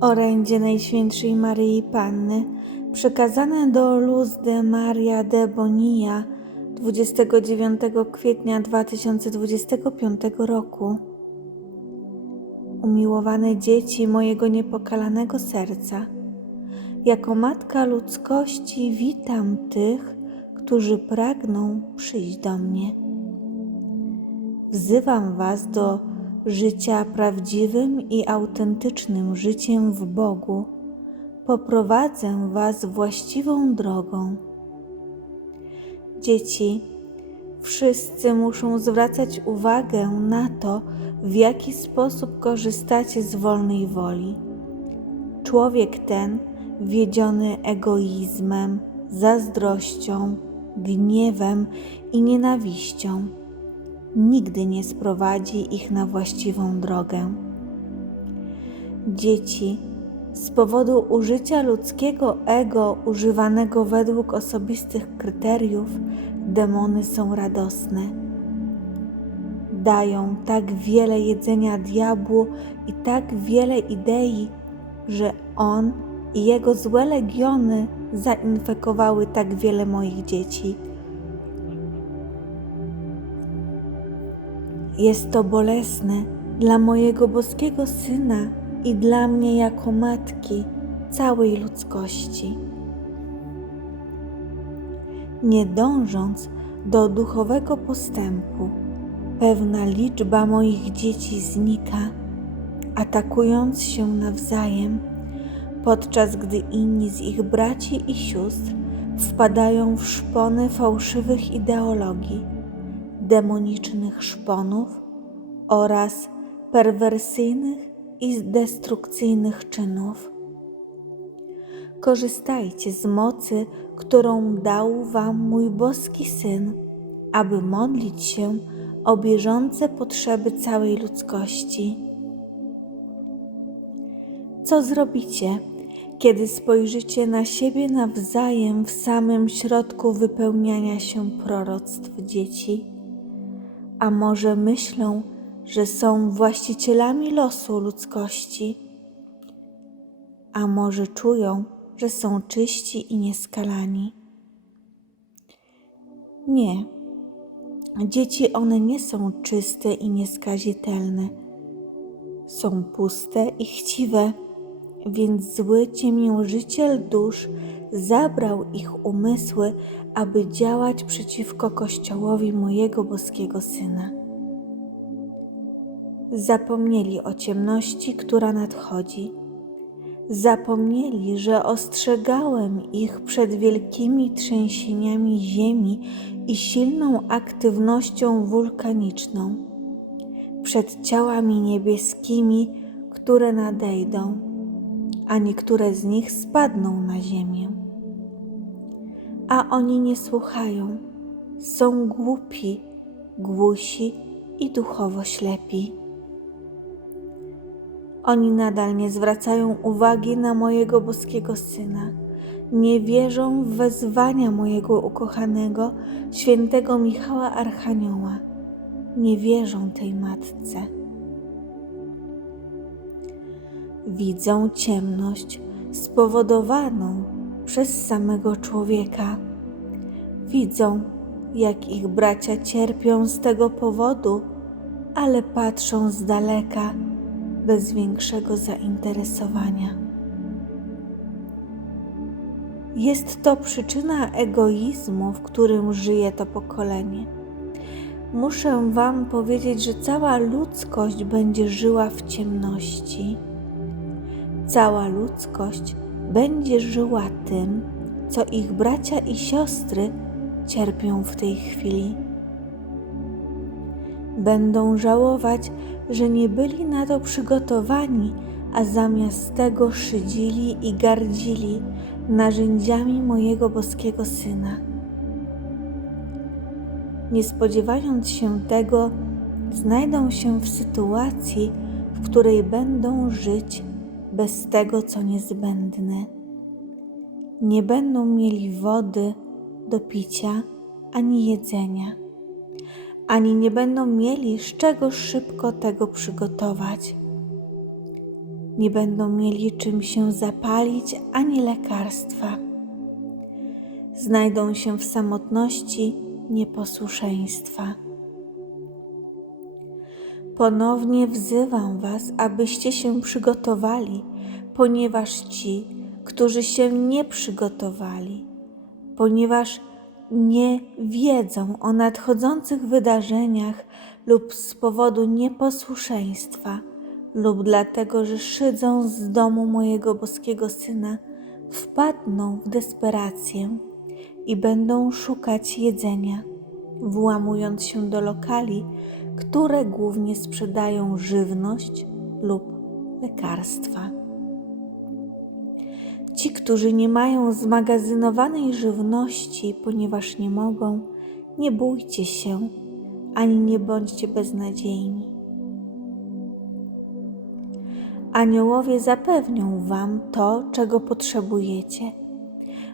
Orędzie Najświętszej Maryi Panny przekazane do Luz de Maria de Bonilla 29 kwietnia 2025 roku. Umiłowane dzieci mojego niepokalanego serca, jako matka ludzkości witam tych, którzy pragną przyjść do mnie. Wzywam Was do życia prawdziwym i autentycznym życiem w Bogu. Poprowadzę Was właściwą drogą. Dzieci, wszyscy muszą zwracać uwagę na to, w jaki sposób korzystacie z wolnej woli. Człowiek ten, wiedziony egoizmem, zazdrością, gniewem i nienawiścią, nigdy nie sprowadzi ich na właściwą drogę. Dzieci, z powodu użycia ludzkiego ego używanego według osobistych kryteriów, demony są radosne. Dają tak wiele jedzenia diabłu i tak wiele idei, że on i jego złe legiony zainfekowały tak wiele moich dzieci. Jest to bolesne dla mojego boskiego syna i dla mnie jako matki całej ludzkości. Nie dążąc do duchowego postępu, pewna liczba moich dzieci znika, atakując się nawzajem, podczas gdy inni z ich braci i sióstr wpadają w szpony fałszywych ideologii, demonicznych szponów oraz perwersyjnych i destrukcyjnych czynów. Korzystajcie z mocy, którą dał Wam mój boski Syn, aby modlić się o bieżące potrzeby całej ludzkości. Co zrobicie, kiedy spojrzycie na siebie nawzajem w samym środku wypełniania się proroctw dzieci? A może myślą, że są właścicielami losu ludzkości? A może czują, że są czyści i nieskalani? Nie. Dzieci one nie są czyste i nieskazitelne. Są puste i chciwe, więc zły ciemiężyciel dusz zabrał ich umysły, aby działać przeciwko Kościołowi mojego boskiego Syna. Zapomnieli o ciemności, która nadchodzi. Zapomnieli, że ostrzegałem ich przed wielkimi trzęsieniami ziemi i silną aktywnością wulkaniczną, przed ciałami niebieskimi, które nadejdą, a niektóre z nich spadną na ziemię. A oni nie słuchają, są głupi, głusi i duchowo ślepi. Oni nadal nie zwracają uwagi na mojego boskiego syna. Nie wierzą w wezwania mojego ukochanego, świętego Michała Archanioła. Nie wierzą tej matce. Widzą ciemność spowodowaną przez samego człowieka. Widzą, jak ich bracia cierpią z tego powodu, ale patrzą z daleka bez większego zainteresowania. Jest to przyczyna egoizmu, w którym żyje to pokolenie. Muszę Wam powiedzieć, że cała ludzkość będzie żyła w ciemności. Cała ludzkość będzie żyła tym, co ich bracia i siostry cierpią w tej chwili. Będą żałować, że nie byli na to przygotowani, a zamiast tego szydzili i gardzili narzędziami mojego boskiego syna. Nie spodziewając się tego, znajdą się w sytuacji, w której będą żyć bez tego, co niezbędne. Nie będą mieli wody do picia ani jedzenia ani nie będą mieli z czego szybko tego przygotować. nie będą mieli czym się zapalić ani lekarstwa. Znajdą się w samotności nieposłuszeństwa. Ponownie wzywam Was, abyście się przygotowali, ponieważ ci, którzy się nie przygotowali, ponieważ nie wiedzą o nadchodzących wydarzeniach lub z powodu nieposłuszeństwa, lub dlatego, że szydzą z domu mojego boskiego syna, wpadną w desperację i będą szukać jedzenia, włamując się do lokali, które głównie sprzedają żywność lub lekarstwa. Ci, którzy nie mają zmagazynowanej żywności, ponieważ nie mogą, nie bójcie się, ani nie bądźcie beznadziejni. Aniołowie zapewnią wam to, czego potrzebujecie.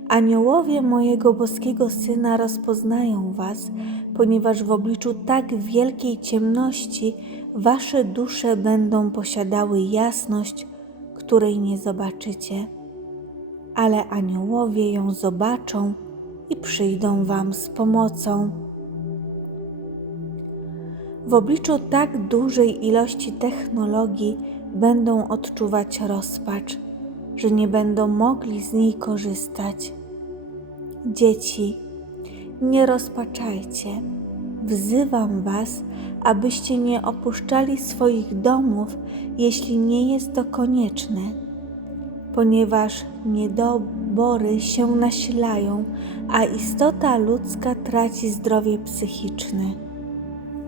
Aniołowie mojego boskiego syna rozpoznają was, ponieważ w obliczu tak wielkiej ciemności wasze dusze będą posiadały jasność, której nie zobaczycie ale aniołowie ją zobaczą i przyjdą Wam z pomocą. W obliczu tak dużej ilości technologii będą odczuwać rozpacz, że nie będą mogli z niej korzystać. Dzieci, nie rozpaczajcie. Wzywam Was, abyście nie opuszczali swoich domów, jeśli nie jest to konieczne ponieważ niedobory się nasilają, a istota ludzka traci zdrowie psychiczne.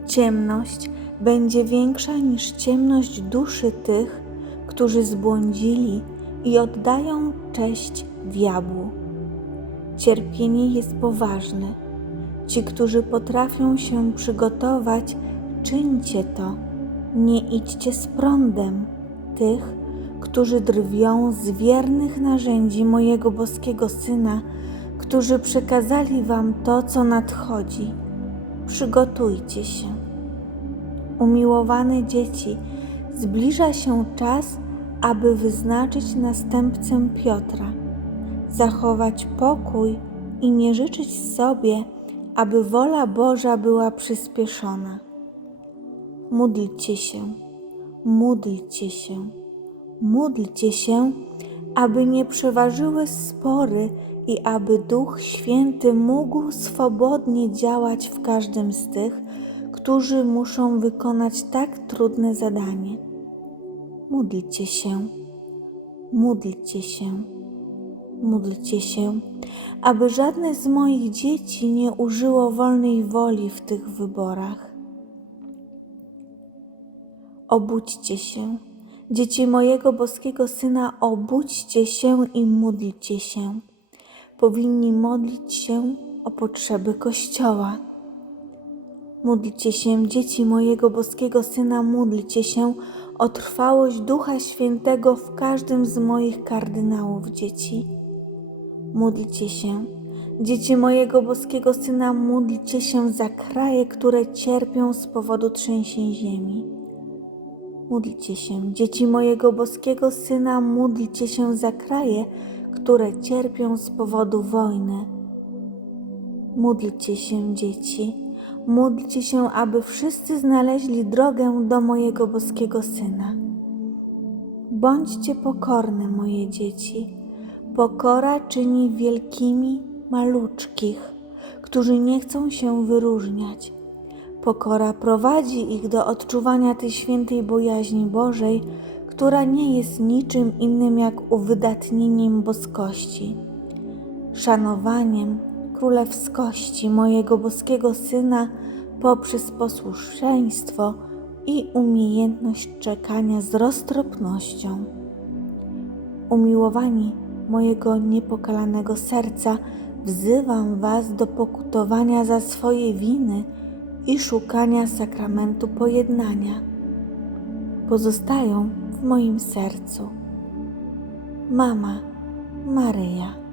Ciemność będzie większa niż ciemność duszy tych, którzy zbłądzili i oddają cześć diabłu. Cierpienie jest poważne. Ci, którzy potrafią się przygotować, czyńcie to. Nie idźcie z prądem tych, którzy drwią z wiernych narzędzi mojego boskiego Syna, którzy przekazali Wam to, co nadchodzi. Przygotujcie się. Umiłowane dzieci, zbliża się czas, aby wyznaczyć następcę Piotra, zachować pokój i nie życzyć sobie, aby wola Boża była przyspieszona. Módlcie się, módlcie się módlcie się, aby nie przeważyły spory i aby Duch Święty mógł swobodnie działać w każdym z tych, którzy muszą wykonać tak trudne zadanie. Módlcie się, módlcie się, módlcie się, aby żadne z moich dzieci nie użyło wolnej woli w tych wyborach. Obudźcie się Dzieci mojego boskiego Syna, obudźcie się i módlcie się. Powinni modlić się o potrzeby Kościoła. Módlcie się, dzieci mojego boskiego Syna, módlcie się o trwałość Ducha Świętego w każdym z moich kardynałów dzieci. Módlcie się, dzieci mojego boskiego Syna, módlcie się za kraje, które cierpią z powodu trzęsień ziemi. Módlcie się, dzieci mojego boskiego Syna, módlcie się za kraje, które cierpią z powodu wojny. Módlcie się, dzieci, módlcie się, aby wszyscy znaleźli drogę do mojego boskiego Syna. Bądźcie pokorne, moje dzieci. Pokora czyni wielkimi maluczkich, którzy nie chcą się wyróżniać Pokora prowadzi ich do odczuwania tej świętej bojaźni Bożej, która nie jest niczym innym jak uwydatnieniem boskości, szanowaniem królewskości mojego boskiego Syna poprzez posłuszeństwo i umiejętność czekania z roztropnością. Umiłowani mojego niepokalanego serca, wzywam Was do pokutowania za swoje winy i szukania sakramentu pojednania pozostają w moim sercu. Mama Maryja.